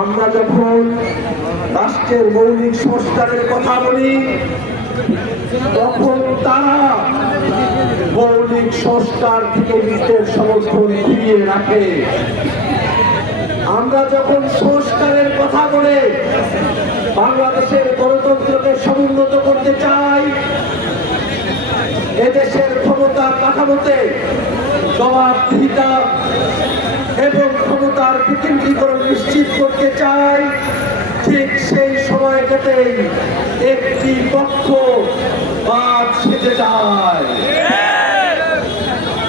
আমরা যখন রাষ্ট্রের মৌলিক সংস্কারের কথা বলি, তখন তারা মৌলিক সংস্কার থেকে নিজেদের সমর্থন ফিরিয়ে রাখে। আমরা যখন সংস্কারের কথা বলে বাংলাদেশের গণতন্ত্রকে সমুন্নত করতে চাই, এদেশের ক্ষমতা কাঠামোতে জবাবদিহিতা এবং ক্ষমতার বিকেন্দ্রীকরণ নিশ্চিত করতে চাই, ঠিক সেই সময়টাতেই একটি পক্ষ বাদ সেজে যায়।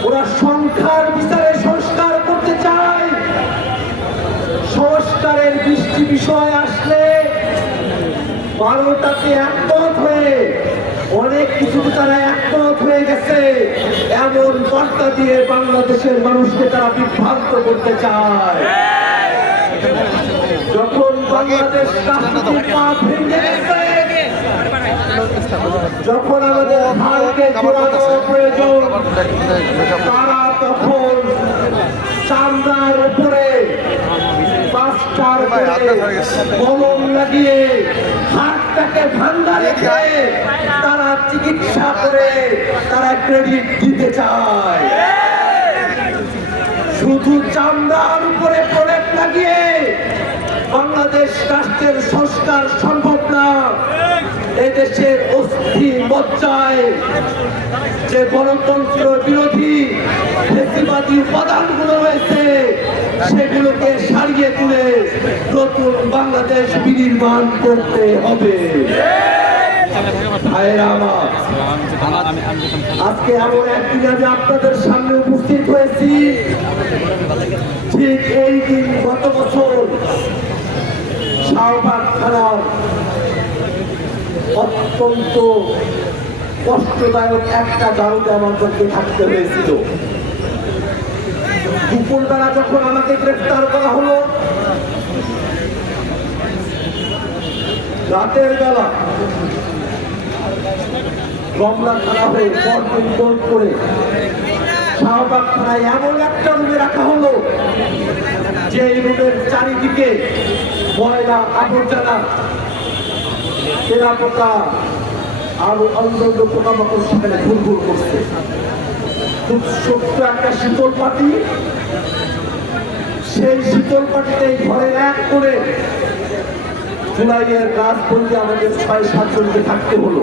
ওরা সংখ্যার বিচারে সংস্কার করতে চায়। সংস্কারের বৃষ্টি বিষয় আসলে বারোটাতে একমত হয়ে, অনেক কিছুতে তারা একমত হয়ে গেছে। বার্তা দিয়ে বাংলাদেশের মানুষকে তারা বিভ্রান্ত করতে চায়। যখন বাংলাদেশ যখন আমাদের প্রয়োজন, তারা তখন চামড়ার উপরে কলম লাগিয়ে হাতটাকে ভাঙ্গা রেখে তারা চিকিৎসা করে তারা ক্রেডিট দিতে চায়। শুধু চামড়ার উপরে প্রলেপ লাগিয়ে বাংলাদেশ রাষ্ট্রের সংস্কার সম্ভব না, এদেশের অস্থি মজ্জায় যে গণতন্ত্র বিরোধী ফেসিবাদী উপাদানগুলো রয়েছে, সেগুলোকে সারিয়ে তুলে নতুন বাংলাদেশ বিনির্মাণ করতে হবে। আমার আজকে এমন একদিন আমি আপনাদের সামনে উপস্থিত হয়েছি। ঠিক এই দিন গত বছর শাহবাগ অত্যন্ত কষ্টদায়ক একটা দারুণে আমাদেরকে থাকতে হয়েছিল। দুপুরবেলা যখন আমাকে গ্রেফতার করা হলো, রাতের বেলা রমনা থানা হয়ে পরদিন কোর্ট করে শাহবাগ থানায় এমন একটা রুমে রাখা হলো, যে রুমের চারিদিকে ময়লা, আবর্জনা তেরাপোকা আর অন্যান্য পোকামাকড় সেখানে ঘুরঘুর করছে। খুব ছোট্ট একটা শীতল পাটি। সেই শীতল পাটিতে ঘরে এক করে জুলাইয়ের গাছ বলতে আমাদের ছয় সাতজনকে থাকতে হলো।